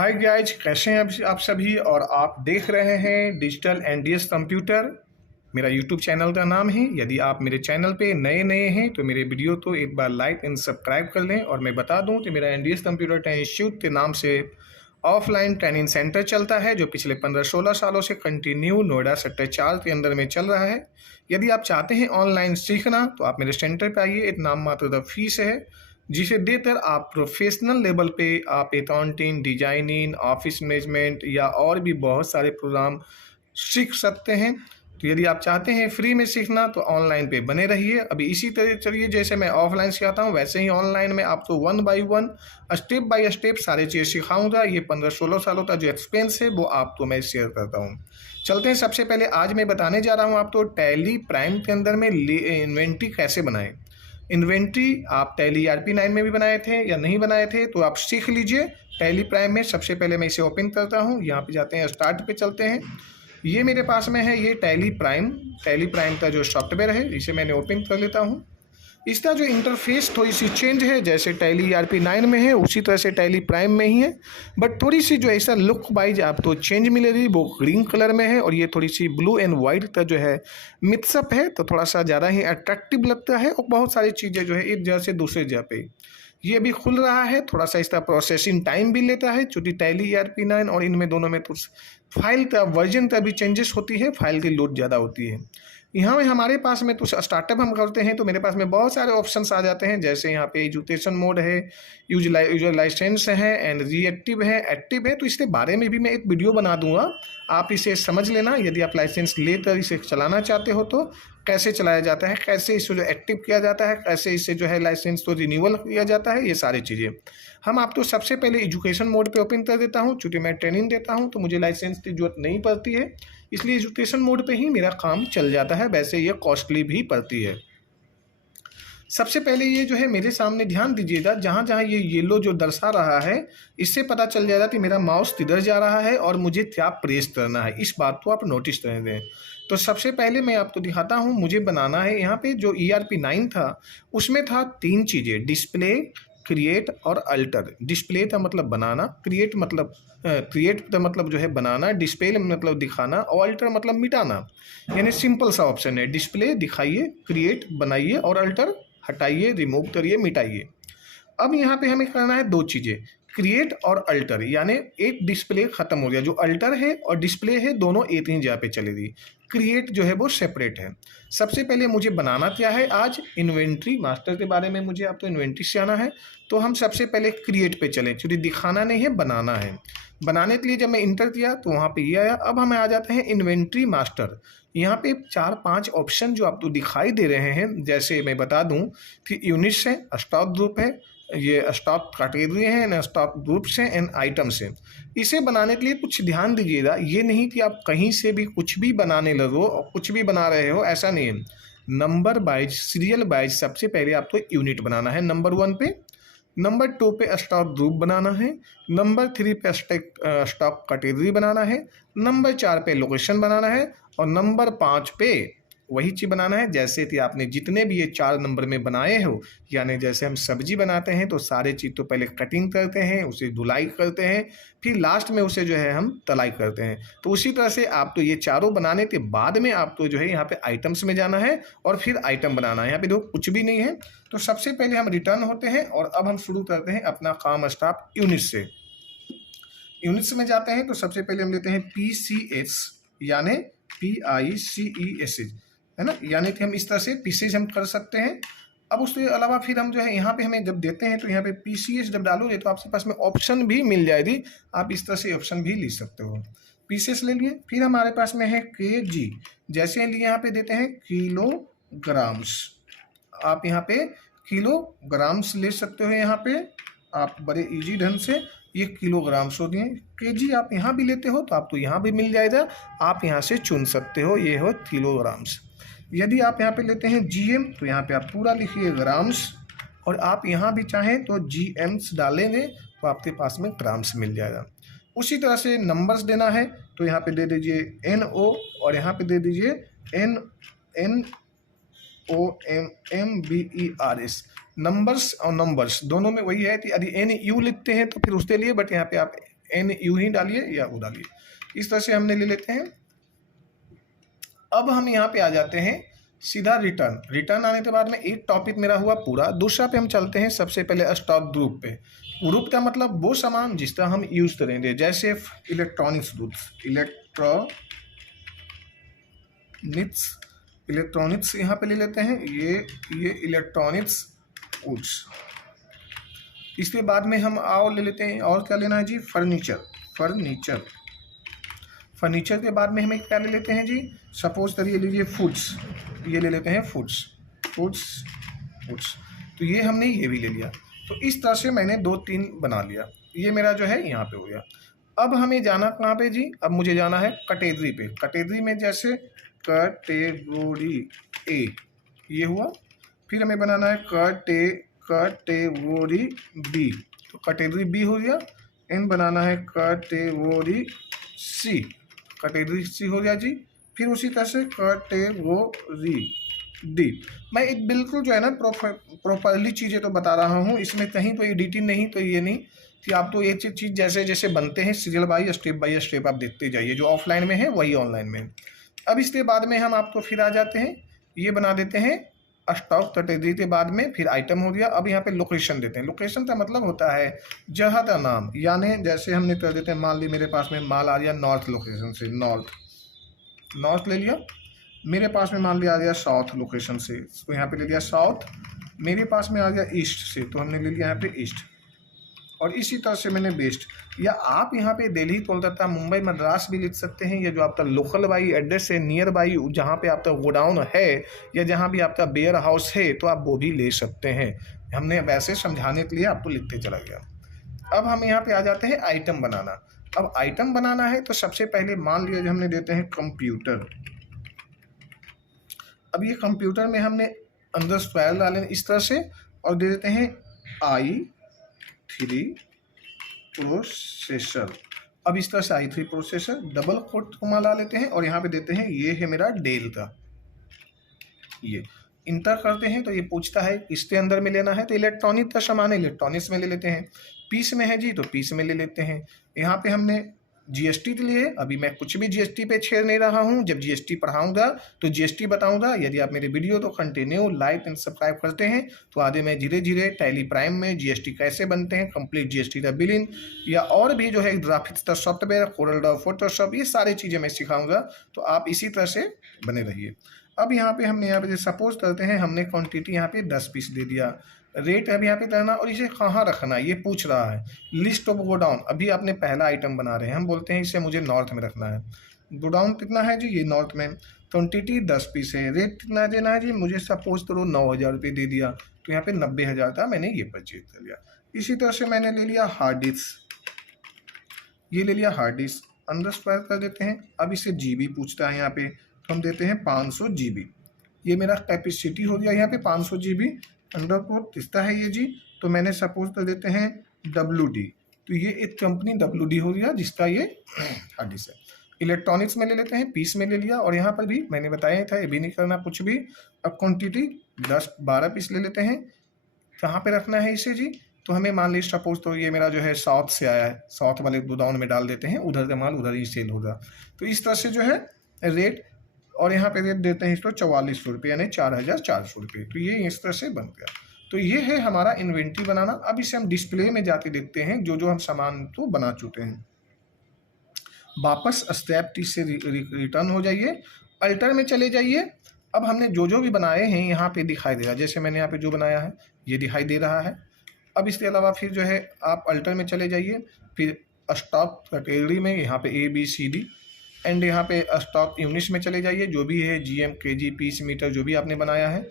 Hi guys, कैसे हैं आप सभी। और आप देख रहे हैं डिजिटल एनडीएस कंप्यूटर। मेरा यूट्यूब चैनल का नाम है। यदि आप मेरे चैनल पे नए हैं तो मेरे वीडियो तो एक बार लाइक एंड सब्सक्राइब कर लें। और मैं बता दूं कि मेरा एनडीएस कंप्यूटर ट्रेनिंग इंस्टीट्यूट के नाम से ऑफलाइन ट्रेनिंग सेंटर चलता है, जो पिछले 15-16 सालों से कंटिन्यू नोएडा सेक्टर 4 के अंदर में चल रहा है। यदि आप चाहते हैं ऑनलाइन सीखना तो आप मेरे सेंटर पे आइए। एक नाम मात्र फीस है, जिसे देकर आप प्रोफेशनल लेवल पे आप अकाउंटिंग, डिजाइनिंग, ऑफिस मैनेजमेंट या और भी बहुत सारे प्रोग्राम सीख सकते हैं। तो यदि आप चाहते हैं फ्री में सीखना तो ऑनलाइन पे बने रहिए। अभी इसी तरह चलिए, जैसे मैं ऑफलाइन सिखाता हूँ वैसे ही ऑनलाइन में आपको 1 बाय 1 स्टेप बाय स्टेप सारी चीज़ सिखाऊंगा। ये 15-16 सालों का जो एक्सपीरियंस है वो आपको मैं शेयर करता हूँ। चलते हैं। सबसे पहले आज मैं बताने जा रहा हूँ आपको टैली प्राइम के अंदर में इन्वेंट्री कैसे बनाएं। इन्वेंट्री आप टैली ERP 9 में भी बनाए थे या नहीं बनाए थे तो आप सीख लीजिए टैली प्राइम में। सबसे पहले मैं इसे ओपन करता हूँ। यहाँ पे जाते हैं, स्टार्ट पे चलते हैं। ये मेरे पास में है, ये टैली प्राइम का जो सॉफ्टवेयर है, इसे मैंने ओपन कर लेता हूँ। इसका जो इंटरफेस थोड़ी सी चेंज है, जैसे टैली ERP 9 में है उसी तरह से टैली प्राइम में ही है, बट थोड़ी सी जो ऐसा लुक वाइज आपको चेंज मिलेगी। वो ग्रीन कलर में है और ये थोड़ी सी ब्लू एंड वाइट का जो है मिक्सअप है, तो थोड़ा सा ज़्यादा ही अट्रैक्टिव लगता है। और बहुत सारी चीज़ें जो है एक जगह से दूसरे जगह पे ये अभी खुल रहा है। थोड़ा सा इसका प्रोसेसिंग टाइम भी लेता है, चूँकि टैली ERP 9 और इनमें दोनों में तो फाइल का वर्जन का भी चेंजेस होती है, फाइल की लोड ज़्यादा होती है। यहाँ में हमारे पास में तो स्टार्टअप हम करते हैं तो मेरे पास में बहुत सारे ऑप्शंस आ जाते हैं। जैसे यहाँ पे एजुकेशन मोड है, यूजर लाइसेंस है, एंड रीएक्टिव है, एक्टिव है। तो इसके बारे में भी मैं एक वीडियो बना दूंगा, आप इसे समझ लेना। यदि आप लाइसेंस लेकर इसे चलाना चाहते हो तो कैसे चलाया जाता है, कैसे इसे जो एक्टिव किया जाता है, कैसे इसे जो है लाइसेंस तो रिन्यूअल किया जाता है, ये सारी चीज़ें हम आपको सबसे पहले एजुकेशन मोड पे ओपन कर देता हूँ। चूँकि मैं ट्रेनिंग देता हूँ तो मुझे लाइसेंस की जरूरत नहीं पड़ती है, इसलिए एजुकेशन मोड पे ही मेरा काम चल जाता है। वैसे ये कॉस्टली भी पड़ती है। सबसे पहले ये जो है मेरे सामने ध्यान दीजिएगा, जहाँ जहाँ ये येलो जो दर्शा रहा है, इससे पता चल जाएगा कि मेरा माउस किधर जा रहा है और मुझे क्या प्रेस करना है। इस बात को आप नोटिस कर दें। तो सबसे पहले मैं आपको दिखाता हूँ, मुझे बनाना है यहाँ पे जो ERP 9 था उसमें था 3 चीज़ें, डिस्प्ले, क्रिएट और अल्टर। डिस्प्ले का मतलब बनाना, क्रिएट का मतलब जो है बनाना, डिस्प्ले मतलब दिखाना, और अल्टर मतलब मिटाना। यानी सिंपल सा ऑप्शन है, डिस्प्ले दिखाइए, क्रिएट बनाइए और अल्टर हटाइए, रिमूव करिए, मिटाइए। अब यहाँ पे हमें करना है 2 चीज़ें, क्रिएट और अल्टर। यानी एक डिस्प्ले खत्म हो गया, जो अल्टर है और डिस्प्ले है दोनों एक ही जगह पे चलेगी। क्रिएट जो है वो सेपरेट है। सबसे पहले मुझे बनाना क्या है, आज इन्वेंट्री मास्टर के बारे में मुझे आपको इन्वेंट्री से आना है। तो हम सबसे पहले क्रिएट पे चलें, क्योंकि दिखाना नहीं है, बनाना है। बनाने के लिए जब मैं इंटर किया तो वहाँ पे ये आया। अब हमें आ जाते हैं इन्वेंट्री मास्टर। यहाँ पे 4-5 ऑप्शन जो आपको दिखाई दे रहे हैं, जैसे मैं बता दूं कि यूनिट्स है, स्टॉक ग्रुप है, ये स्टॉक कैटेगरी है, एंड स्टॉक ग्रुप्स हैं, एंड आइटम्स हैं। इसे बनाने के लिए कुछ ध्यान दीजिएगा, ये नहीं कि आप कहीं से भी कुछ भी बनाने लगो और कुछ भी बना रहे हो, ऐसा नहीं है। नंबर वाइज, सीरियल वाइज सबसे पहले आपको यूनिट बनाना है नंबर 1 पे, नंबर 2 पे स्टॉक ग्रुप बनाना है, नंबर 3 पे स्टॉक कैटेगरी बनाना है, नंबर 4 पे लोकेशन बनाना है, और नंबर 5 पे वही चीज़ बनाना है जैसे कि आपने जितने भी ये 4 नंबर में बनाए हो। यानी जैसे हम सब्जी बनाते हैं तो सारे चीज़ तो पहले कटिंग करते हैं, उसे धुलाई करते हैं, फिर लास्ट में उसे जो है हम तलाई करते हैं। तो उसी तरह से आप तो ये चारों बनाने के बाद में आपको जो है यहाँ पे आइटम्स में जाना है और फिर आइटम बनाना है। यहाँ पे देखो कुछ भी नहीं है। तो सबसे पहले हम रिटर्न होते हैं और अब हम शुरू करते हैं अपना काम स्टाफ यूनिट से। यूनिट्स में जाते हैं तो सबसे पहले हम लेते हैं PCS, यानी PICES, है ना। यानी कि हम इस तरह से पीसेज हम कर सकते हैं। अब उसके अलावा फिर हम जो है यहाँ पे हमें जब देते हैं तो यहाँ पे PCS जब डालोगे तो आपके पास में ऑप्शन भी मिल जाएगी, आप इस तरह से ऑप्शन भी ले सकते हो। पीसेस ले लिए, फिर हमारे पास में है KG, जैसे लिए यहाँ पे देते हैं किलोग्राम्स। आप यहाँ पे किलोग्राम्स ले सकते हो, यहाँ पे आप बड़े इजी ढंग से ये किलोग्राम्स हो दिए। KG आप यहाँ भी लेते हो तो आपको यहाँ भी मिल जाएगा, आप यहाँ से चुन सकते हो, ये हो किलोग्राम्स। यदि आप यहाँ पे लेते हैं GM तो यहाँ पे आप पूरा लिखिए ग्राम्स, और आप यहाँ भी चाहें तो GMs डालेंगे तो आपके पास में ग्राम्स मिल जाएगा। उसी तरह से नंबर्स देना है तो यहाँ पे दे दीजिए NO, और यहाँ पे दे दीजिए NOMBERS। नंबर्स और नंबर्स दोनों में वही है कि यदि NU लिखते हैं तो फिर उसके लिए, बट यहाँ पे आप एन यू ही डालिए या वो डालिए, इस तरह से हमने ले लेते हैं। अब हम यहाँ पे आ जाते हैं सीधा रिटर्न। रिटर्न आने के बाद में एक टॉपिक मेरा हुआ पूरा। दूसरा पे हम चलते हैं सबसे पहले स्टॉक ग्रुप पे। ग्रुप का मतलब वो सामान जिसका हम यूज करेंगे, जैसे इलेक्ट्रॉनिक्स गुड्स, इलेक्ट्रॉनिक्स यहाँ पे ले लेते हैं, ये इलेक्ट्रॉनिक्स गुड्स। इसके बाद में हम और ले लेते हैं, और क्या लेना है जी, फर्नीचर के बाद में हमें क्या ले लेते हैं जी, सपोज करिए लीजिए फूड्स, ये ले लेते हैं फूड्स। तो ये हमने ये भी ले लिया। तो इस तरह से मैंने 2-3 बना लिया। ये मेरा जो है यहाँ पे हो गया। अब हमें जाना कहाँ पे जी, अब मुझे जाना है कैटेगरी पे। कैटेगरी में जैसे कैटेगरी ए ये हुआ, फिर हमें बनाना है कैटेगरी बी, तो कैटेगरी बी हो गया। एन बनाना है कैटेगरी सी हो गया जी। फिर उसी तरह से कैटेगरी डी। मैं एक बिल्कुल जो है ना प्रॉपरली चीज़ें तो बता रहा हूँ, इसमें कहीं कोई एडिटिंग नहीं, तो ये नहीं कि आप तो एक चीज़ जैसे जैसे बनते हैं सीरियल बाई स्टेप आप देखते जाइए, जो ऑफलाइन में है वही ऑनलाइन में। अब इसके बाद में हम आपको फिर आ जाते हैं, ये बना देते हैं स्टॉक कैटेगरी के बाद में, फिर आइटम हो गया। अब यहाँ पे लोकेशन देते हैं। लोकेशन का मतलब होता है जगह का नाम, यानी जैसे हमने कर देते हैं, मान ली मेरे पास में माल आ गया नॉर्थ लोकेशन से, नॉर्थ ले लिया। मेरे पास में मान लिया आ गया साउथ लोकेशन से, तो यहाँ पे ले लिया साउथ। मेरे पास में आ गया ईस्ट से, तो हमने ले लिया यहाँ पे ईस्ट। और इसी तरह से मैंने वेस्ट, या आप यहाँ पे दिल्ली, कोलकाता, मुंबई, मद्रास भी लिख सकते हैं, या जो आपका लोकल बाई एड्रेस है, नियर बाई जहाँ पे आपका गोडाउन है या जहाँ भी आपका वेयर हाउस है, तो आप वो भी ले सकते हैं। हमने वैसे समझाने के लिए आपको लिखते चला गया। अब हम यहाँ पे आ जाते हैं आइटम बनाना। अब आइटम बनाना है तो सबसे पहले मान लिया जो हमने देते हैं कंप्यूटर। अब ये कंप्यूटर में हमने अंदर स्क्वायर डालें इस तरह से, और दे देते हैं i3 प्रोसेसर। अब इस तरह से i3 प्रोसेसर डबल कोट को डाल लेते हैं, और यहाँ पे देते हैं ये है मेरा डेल का। ये इंटर करते हैं तो ये पूछता है इसके अंदर में लेना है, तो इलेक्ट्रॉनिक का सामान है, इलेक्ट्रॉनिक्स में ले लेते हैं। पीस में है जी, तो पीस में ले लेते हैं। यहाँ पे हमने जीएसटी के लिए, अभी मैं कुछ भी जीएसटी पे छेड़ नहीं रहा हूँ, जब जीएसटी पढ़ाऊंगा तो जीएसटी बताऊंगा। यदि आप मेरे वीडियो तो कंटिन्यू लाइक एंड सब्सक्राइब करते हैं, तो आगे मैं धीरे धीरे टैली प्राइम में जीएसटी कैसे बनते हैं, कंप्लीट जीएसटी का बिलिंग, या और भी जो है ग्राफिक्स का सॉफ्टवेयर, कोरल फोटोशॉप, ये सारी चीज़ें मैं सिखाऊंगा। तो आप इसी तरह से बने रहिए। अब यहाँ पे हमने यहाँ पे सपोज करते हैं हमने क्वांटिटी यहाँ पे 10 पीस दे दिया। रेट अब यहाँ पे करना, और इसे कहाँ रखना है ये पूछ रहा है। लिस्ट ऑफ गोडाउन, अभी आपने पहला आइटम बना रहे हैं, हम बोलते हैं इसे मुझे नॉर्थ में रखना है। गोडाउन कितना है जी, ये नॉर्थ में। क्वांटिटी 10 पीस है। रेट कितना देना है जी, मुझे सपोज करो 9,000 रुपये दे दिया, तो यहाँ पे 90,000 था, मैंने ये परचेज कर लिया। इसी तरह से मैंने ले लिया हार्ड डिस्क, ये ले लिया हार्ड डिस्क, अंदर स्क्वायर कर देते हैं। अब इसे जीबी पूछता है यहाँ पे, तो हम देते हैं 500 GB। ये मेरा कैपेसिटी हो गया यहाँ पे 500 GB। अंडर कोड किसका है ये जी, तो मैंने सपोज कर देते हैं WD, तो ये एक कंपनी WD हो गया जिसका ये हार्ड डिस्क है। इलेक्ट्रॉनिक्स में ले लेते हैं, पीस में ले लिया, और यहाँ पर भी मैंने बताया था ये भी नहीं करना कुछ भी। अब क्वांटिटी 10-12 पीस ले लेते हैं। कहाँ पे रखना है इसे जी, तो हमें मान लीजिए सपोज तो ये मेरा जो है साउथ से आया है, साउथ वाले गोडाउन में डाल देते हैं, उधर का माल उधर ही सेल होगा। तो इस तरह से जो है रेट, और यहाँ पे रेट देते हैं इसको 4400 रुपये, यानी 4,400 रुपये। तो ये इस तरह से बन गया। तो ये है हमारा इन्वेंट्री बनाना। अब इसे हम डिस्प्ले में जाके देखते हैं जो हम सामान तो बना चुके हैं। वापस स्टेप 30 से रिटर्न हो जाइए, अल्टर में चले जाइए। अब हमने जो भी बनाए हैं यहाँ पे दिखाई दे रहा है, जैसे मैंने यहाँ पे जो बनाया है ये दिखाई दे रहा है। अब इसके अलावा फिर जो है आप अल्टर में चले जाइए, फिर स्टॉक कैटेगरी में यहाँ पे ABCD, एंड यहाँ पे स्टॉक यूनिट्स में चले जाइए, जो भी है GM, KG, पीस, मीटर, जो भी आपने बनाया है।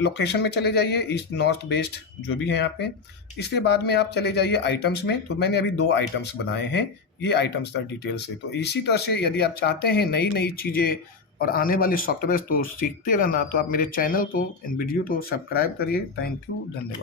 लोकेशन में चले जाइए, ईस्ट, नॉर्थ, वेस्ट, जो भी है यहाँ पे। इसके बाद में आप चले जाइए आइटम्स में। तो मैंने अभी 2 आइटम्स बनाए हैं, ये आइटम्स का डिटेल से। तो इसी तरह से यदि आप चाहते हैं नई नई चीज़ें और आने वाले सॉफ्टवेयर तो सीखते रहना, तो आप मेरे चैनल को इन वीडियो को सब्सक्राइब करिए। थैंक यू, धन्यवाद।